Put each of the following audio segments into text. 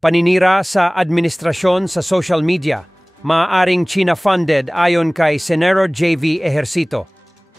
Paninira sa administrasyon sa social media, maaaring China-funded ayon kay Senero JV Ejercito.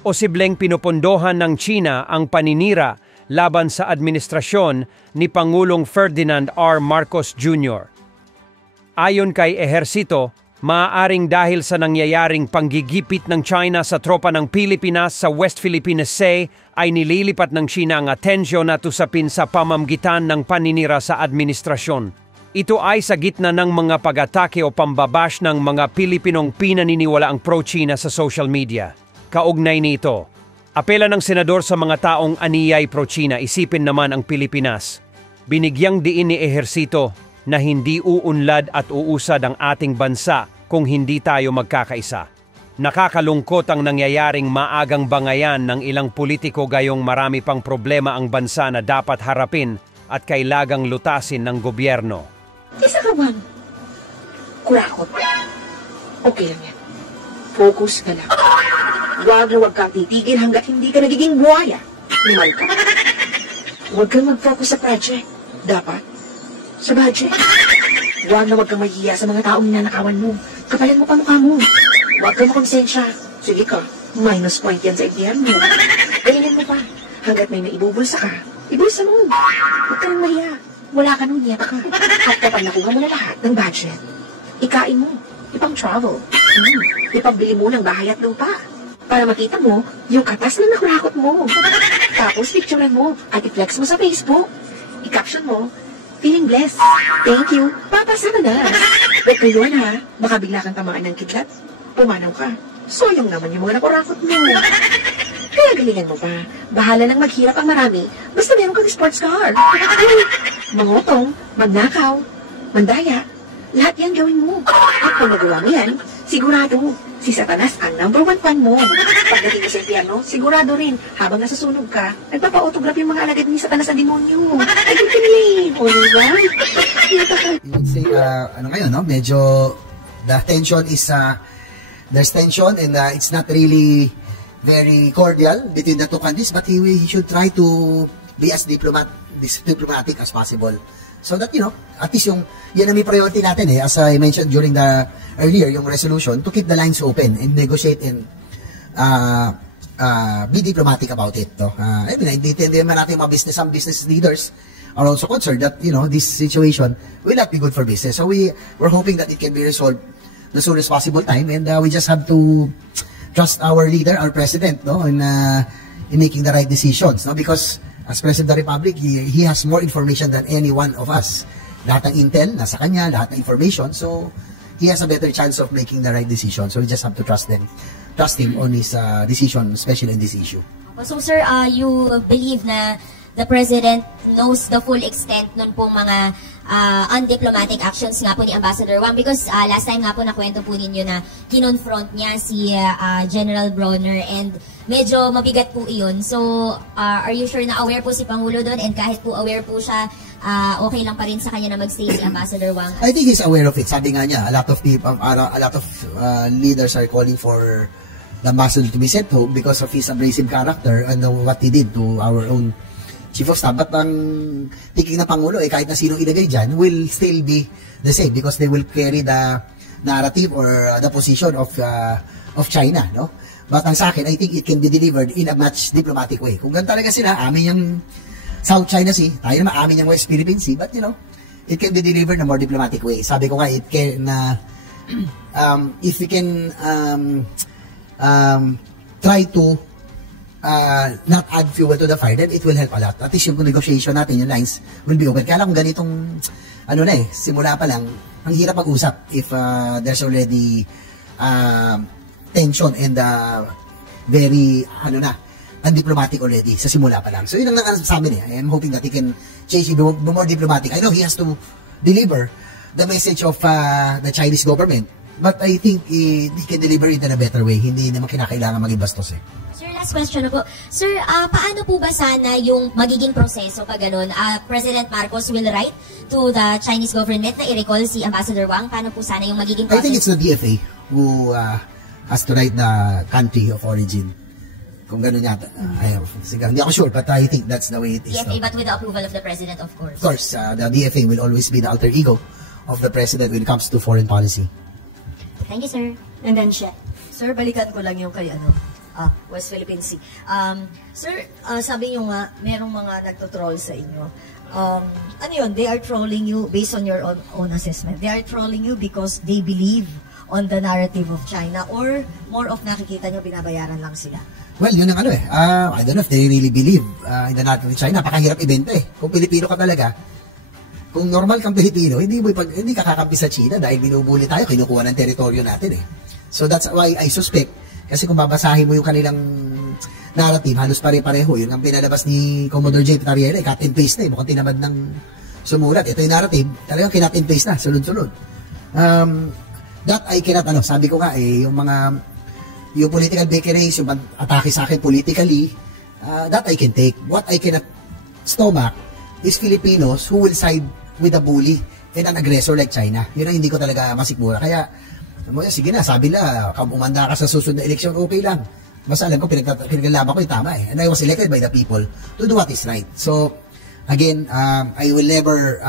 Posibleng pinupondohan ng China ang paninira laban sa administrasyon ni Pangulong Ferdinand R. Marcos Jr. Ayon kay Ejercito, maaaring dahil sa nangyayaring panggigipit ng China sa tropa ng Pilipinas sa West Philippine Sea ay nililipat ng China ang atensyon at usapin sa pamamagitan ng paninira sa administrasyon. Ito ay sa gitna ng mga pag-atake o pambabash ng mga Pilipinong pinaniniwalaang pro-China sa social media. Kaugnay nito, apela ng senador sa mga taong aniyay pro-China, isipin naman ang Pilipinas. Binigyang diin ni Ejercito na hindi uunlad at uusad ang ating bansa kung hindi tayo magkakaisa. Nakakalungkot ang nangyayaring maagang bangayan ng ilang politiko gayong marami pang problema ang bansa na dapat harapin at kailagang lutasin ng gobyerno. Isa ka bang kurakot? Okay lang yan. Focus ka lang. Huwag na huwag kang titigil hanggat hindi ka nagiging buhaya. Limal ka. Huwag kang mag-focus sa project. Dapat sa budget. Huwag na huwag kang mahiya sa mga taong ninanakawan mo. Kapalan mo pa mukha mo. Huwag kang makonsensya. Sige ka, minus point yan sa exam mo. Galingan mo pa. Hanggat may naibubulsa ka, ibulsa mo. Huwag ka nang mahiya. Wala ka nung yeta ka. At kapag nakuha mo na lahat ng budget, ikain mo, ipang travel. Ipabili mo ng bahay at lupa. Para makita mo yung katas na nakurakot mo. Tapos picturean mo at i-flex mo sa Facebook. I-caption mo, feeling blessed. Thank you. Papasa ka na. Wait ngayon ha, baka bigla kang tamaan ng kidlat. Pumanaw ka. Soyong naman yung mga nakurakot mo. Kaya galingan mo pa. Bahala nang maghirap ang marami. Basta meron kang sports car. Mangutong, magnakaw, mandaya. Lahat yan gawin mo. At kung nagawa mo yan, sigurado, si Satanas ang #1 fan mo. Pagdating mo sa impyerno, sigurado rin, habang nasusunog ka, nagpapa-autograph yung mga alagad ni Satanas sa demonyo. Ay, pinili. O, diba? You would say, ngayon, no? Medyo, the tension is, there's tension and it's not really very cordial between the two countries, but he should try to be as diplomatic as possible. So that, at least yan ang may priority natin as I mentioned during the earlier, yung resolution, to keep the lines open and negotiate and be diplomatic about it. Naintindihan natin yung mga some business leaders are also concerned that, this situation will not be good for business. So we're hoping that it can be resolved the soonest possible time, and we just have to trust our leader, our president, in making the right decisions, because as President of the Republic, he has more information than any one of us. Lahat ng intel nasa kanya, lahat ng information, so he has a better chance of making the right decision. So we just have to trust him on his decision, especially in this issue. So sir, you believe na the President knows the full extent nun pong mga undiplomatic actions nga po ni Ambassador Wang, because last time nga po nakwento po ninyo na kinonfront niya si General Bronner and medyo mabigat po iyon. So, are you sure na aware po si Pangulo doon, and kahit po aware po siya, okay lang pa rin sa kanya na magstay si Ambassador Wang? I think he's aware of it. Sabi nga niya, a lot of leaders are calling for the ambassador to be sent home because of his abrasive character and what he did to our own Chief of Staff. But ang thinking na Pangulo, kahit na sinong ilagay dyan, will still be the same because they will carry the narrative or the position of China, no? But ang sa akin, I think it can be delivered in a much diplomatic way. Kung ganun talaga sila, amin yung South China Sea, tayo naman amin yung West Philippine Sea, but it can be delivered in a more diplomatic way. Sabi ko nga, it can, if we can try to not add fuel to the fire, then it will help a lot. At least yung negotiation natin, yung lines will be open. Kaya lang kung ganitong, simula pa lang, ang hirap mag-usap if there's already tension and very, undiplomatic already sa simula pa lang. So yun ang sa amin I am hoping that he can change, be more diplomatic. I know he has to deliver the message of the Chinese government, but I think he can deliver it in a better way. Hindi naman kinakailangan maging bastos Sir, last question na po. Sir, paano po ba sana yung magiging proseso pag ganun? President Marcos will write to the Chinese government na i-recall si Ambassador Wang? Paano po sana yung magiging process? I think it's the DFA who has to write the country of origin Kung gano'n yata. Sige, hindi ako sure, but I think that's the way it is. DFA, but with the approval of the President, of course. Of course, the DFA will always be the alter ego of the President when it comes to foreign policy. Thank you, sir. And then, Sir, balikan ko lang yung kay West Philippine Sea. Sir, sabi nyo nga, merong mga nagtotroll sa inyo. Ano yun? They are trolling you based on your own assessment. They are trolling you because they believe on the narrative of China, or more of nakikita nyo binabayaran lang sila? Well, yun ang I don't know if they really believe in the narrative of China. Napakahirap ibenta Kung Pilipino ka talaga, kung normal kang Pilipino, hindi ka kakampi sa China dahil binubuli tayo, kinukuha ng teritoryo natin So that's why I suspect, kasi kung babasahin mo yung kanilang narrative, halos pare-pareho. Yun ang pinalabas ni Commodore J. Tariela, cut and paste mukhang tinamad ng sumulat. Ito yung narrative, talagang kinat and paste sunod-sunod. That I cannot, sabi ko nga yung political bickering, yung atake sa akin politically, that I can take. What I cannot stomach is Filipinos who will side with a bully and an aggressor like China. Yun ang hindi ko talaga masikmura. Kaya, sige na, sabi na, umanda ka sa susunod na eleksyon, okay lang. Basta alam ko, pinaglalaban ko yung tama And I was elected by the people to do what is right. So, again, I will never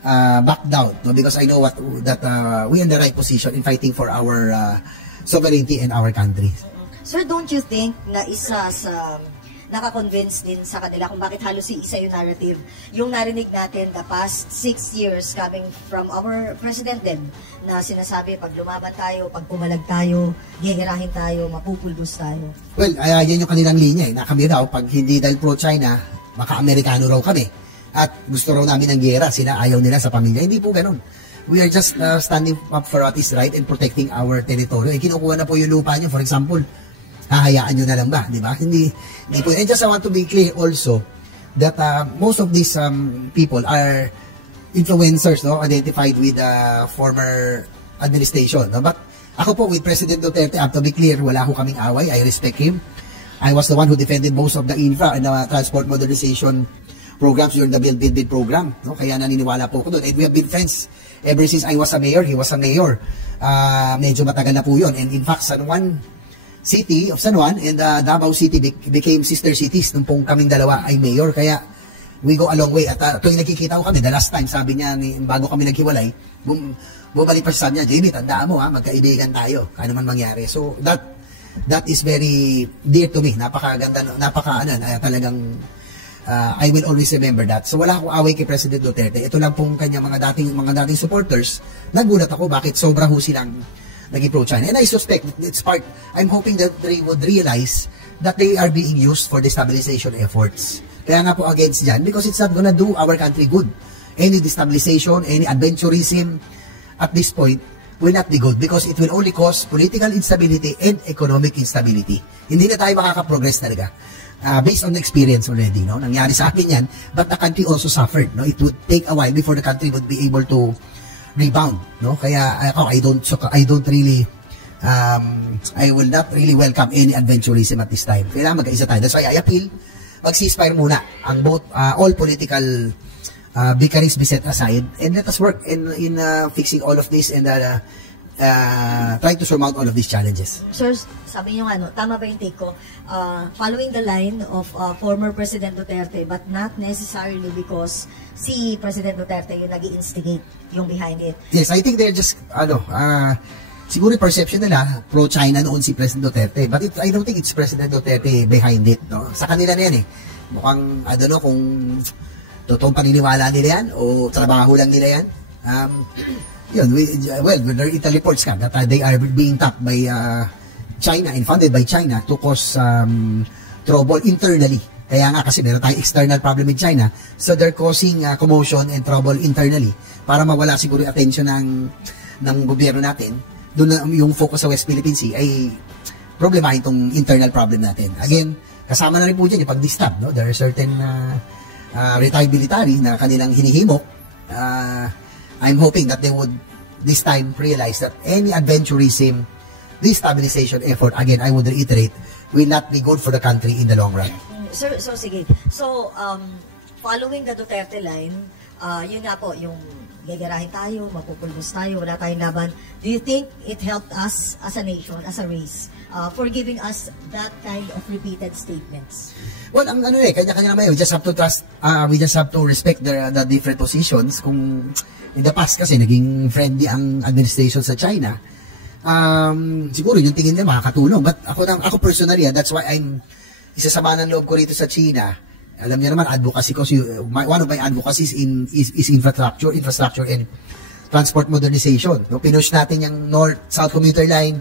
back down, because I know that we are in the right position in fighting for our sovereignty and our country. Sir, don't you think na isa sa nakakonvince din sa kanila kung bakit halos isa yung narrative, yung narinig natin the past 6 years coming from our president din, na sinasabi pag lumaban tayo, pag pumalag tayo, gihirahin tayo, mapupulbos tayo? Well, yan yung kanilang linya na kami raw, pag hindi dahil pro-China, maka-Amerikano raw kami. At gusto raw namin ng giyera, sila ayaw nila sa pamilya. Hindi po ganun. We are just standing up for what is right and protecting our territory. Kinukuha na po yung lupa nyo, for example, hahayaan nyo na lang ba? Diba? Hindi po. And just I want to be clear also that most of these people are influencers, identified with the former administration. But ako po, with President Duterte, to be clear, wala ko kaming away. I respect him. I was the one who defended most of the infra and the transport modernization programs during the Build program. Kaya naniniwala po ko doon. And we have been friends ever since I was a mayor. He was a mayor. Medyo matagal na po yun. And in fact, San Juan City of San Juan and Davao City became sister cities nung pong kaming dalawa ay mayor. Kaya we go a long way. At tuwing nakikita ko kami, the last time, sabi niya, bago kami naghiwalay, bumalik pa siya, sabi niya, Jamie, tandaan mo, magkaibigan tayo. Ano man mangyari. So, that is very dear to me. Napakaganda, talagang I will always remember that. So wala akong away kay President Duterte. Ito lang pong kanya mga dating supporters. Nagulat ako bakit sobra ho silang naging pro-China. And I suspect it's part, I'm hoping that they would realize that they are being used for destabilization efforts. Kaya nga po against dyan, because it's not gonna do our country good. Any destabilization, any adventurism at this point will not be good because it will only cause political instability and economic instability. Hindi na tayo makakaprogress talaga. Based on the experience already, nangyari sa akin yan, but the country also suffered. It would take a while before the country would be able to rebound. Kaya ako, I don't really, I will not really welcome any adventurism at this time. Kailangan magkaisa tayo. That's why I appeal, mag-ceasefire muna ang both, all political bickerings be set aside, and let us work in fixing all of this and trying to surmount all of these challenges. Sir, sabi niyo tama ba yung take ko? Following the line of former President Duterte, but not necessarily because si President Duterte yung nag-i-instigate yung behind it. Yes, I think they're just, siguro perception nila, pro-China noon si President Duterte, but I don't think it's President Duterte behind it. Sa kanila na yan Mukhang, I don't know kung totoong paniniwala nila yan o trabaho lang nila yan. There are reports that they are being tapped by China and funded by China to cause trouble internally. Kaya nga kasi meron tayong external problem with China, so they're causing commotion and trouble internally para mawala siguro yung attention ng gobyerno natin. Doon yung focus sa West Philippine Sea ay problemahin itong internal problem natin. Again, kasama na rin po dyan yung pag-distab. There are certain retired military na kanilang hinihimok. I'm hoping that they would this time realize that any adventurism, destabilization effort, again, I would reiterate, will not be good for the country in the long run. Sir, so sige. So, following the Duterte line, yun nga po, yung gegerahin tayo, mapupulbos tayo, wala tayong laban. Do you think it helped us as a nation, as a race, for giving us that kind of repeated statements? Well, ang ano kanya-kanya naman yun. We just have to trust, we just have to respect the different positions. Kung in the past kasi naging friendly ang administration sa China, siguro yung tingin nila makakatulong. But ako personally, that's why isasama ng loob ko rito sa China. Alam niyo naman, advocacy ko, one of my advocacies is infrastructure and transport modernization. No, pinush natin yung North-South Commuter Line,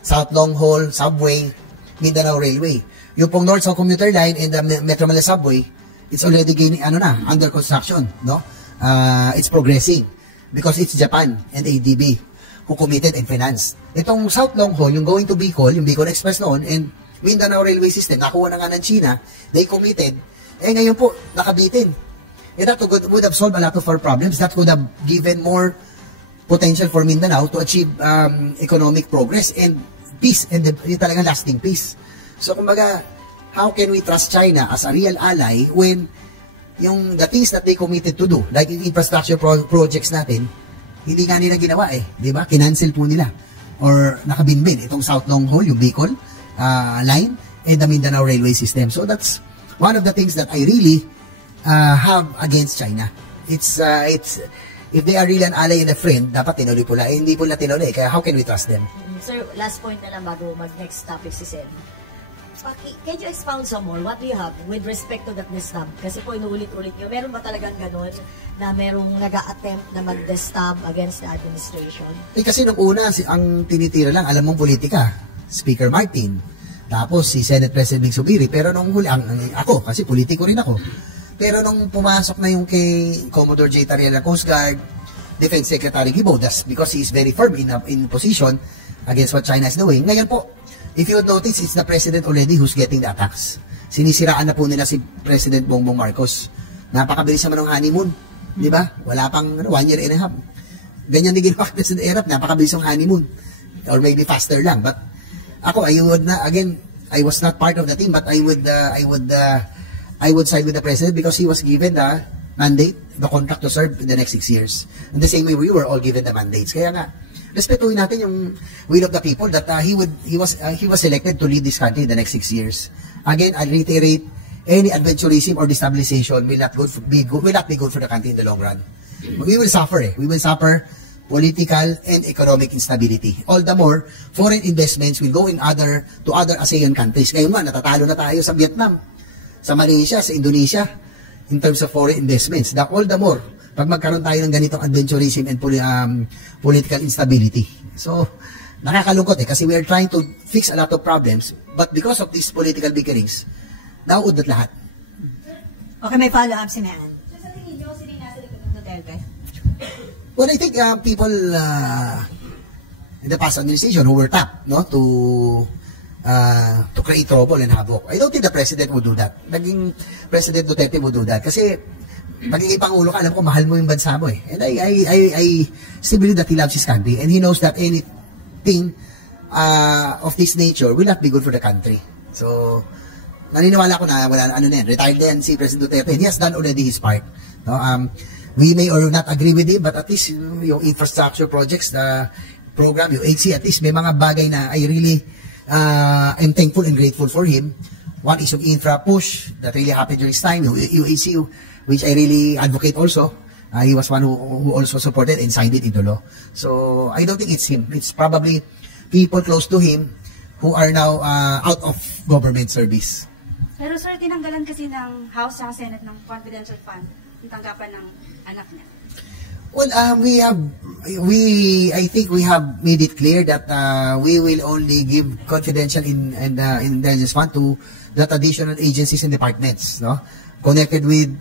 South Long Haul, Subway, Mindanao Railway. Yung pong North-South Commuter Line and the Metro Manila Subway, it's already gaining, under construction, no? It's progressing because it's Japan and ADB who committed and financed. Itong South Long Haul, yung going to Bicol, yung Bicol Express noon, and Mindanao Railway System, nakuha na nga ng China, they committed. Ngayon po, nakabitin. That would have solved a lot of our problems. That would have given more potential for Mindanao to achieve economic progress and peace, and talagang lasting peace. So, kumbaga, how can we trust China as a real ally when the things that they committed to do, like yung infrastructure projects natin, hindi nga nila ginawa di ba? Kinancel po nila. Or nakabinbin, itong South Long Haul, yung Bicol line, and the Mindanao Railway System. So, that's one of the things that I really have against China. It's if they are really an ally and a friend, dapat tinuloy pula. Hindi pula tinuloy. Kaya how can we trust them? Sir, last point na lang bago mag-next topic si Sen. Can you expound some more? What do you have with respect to that destab? Kasi po inuulit-ulit nyo. Meron ba talagang ganun na merong nag-a-attempt na mag-destab against the administration? Kasi nung una, ang tinitira lang, alam mong politika, Speaker Martin, tapos si Senate President Big Subiri, pero nung huli, ako, kasi politiko rin ako, pero nung pumasok na yung kay Commodore J. Tariela Coast Guard, Defense Secretary Guibo, that's because he is very firm in position against what China is doing. Ngayon po, if you would notice, it's the President already who's getting the attacks. Sinisiraan na po nila si President Bongbong Marcos. Napakabilis naman ng honeymoon, di ba? Wala pang 1 year and a half. Ganyan din ginawa kay President Erap, napakabilis ng honeymoon. Or maybe faster lang, but ako, I was not part of the team, but I would side with the president because he was given the mandate, the contract to serve in the next 6 years. And the same way we were all given the mandates. Kaya nga, respetuhin natin yung will of the people that he was elected to lead this country in the next 6 years. Again, I reiterate, any adventurism or destabilization will not be good for the country in the long run. We will suffer. We will suffer political and economic instability. All the more, foreign investments will go to other ASEAN countries. Ngayon man, natatalo na tayo sa Vietnam, sa Malaysia, sa Indonesia, in terms of foreign investments. All the more, pag magkaroon tayo ng ganitong adventurism and political instability. So, nakakalungkot kasi we are trying to fix a lot of problems, but because of these political bickerings, nauudot lahat. Okay, may follow-up si Mean. Sa tingin nyo, sino nasa likod ng Duterte? Well, I think people in the past administration who were tapped, to create trouble and havoc. I don't think the president would do that. Naging President Duterte would do that. Kasi magiging Pangulo ka, alam ko, mahal mo yung bansa mo And I still believe that he loves his country and he knows that anything of this nature will not be good for the country. So, naniniwala ko na retired na yan si President Duterte and he has done already his part. We may or not agree with him, but at least yung infrastructure projects, the program, yung HC, at least may mga bagay na I really am thankful and grateful for him. One is yung infra push that really happened during his time, yung HC, which I really advocate also. He was one who also supported and signed it into law. So I don't think it's him. It's probably people close to him who are now out of government service. Pero sir, tinanggalan kasi ng House at Senate ng confidential fund yung tanggapan ng anak niya. Well, I think we have made it clear that we will only give confidential intelligence fund to the traditional agencies and departments, connected with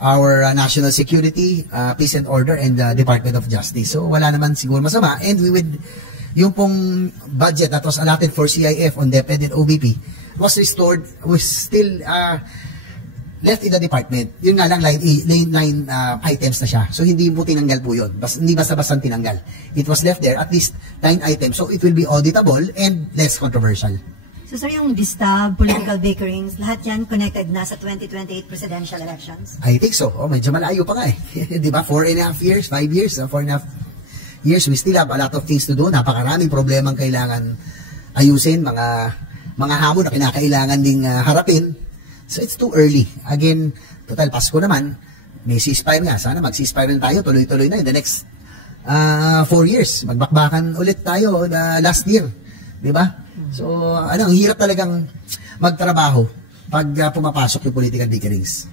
our national security, peace and order, and the Department of Justice. So wala naman siguro masama. And yung pong budget that was allotted for CIF on DepEd and OBP was restored, was still left in the department. Yun nga lang, line items na siya. So, hindi mo tinanggal po yun. Hindi basta-basta tinanggal. It was left there, at least 9 items. So, it will be auditable and less controversial. So sir, yung distab, political bickerings, lahat yan connected na sa 2028 presidential elections? I think so. Oh, medyo malayo pa nga eh. Di ba? 4.5 years, 5 years, 4.5 years, we still have a lot of things to do. Napakaraming problemang kailangan ayusin, mga hamon na kinakailangan ding harapin. So it's too early. Again, total Pasko naman, may ceasefire nga. Sana mag-ceasefire rin tayo, tuloy-tuloy na in the next 4 years. Magbakbakan ulit tayo last year. Di ba? So, ang hirap talagang magtrabaho pag pumapasok yung political bickerings.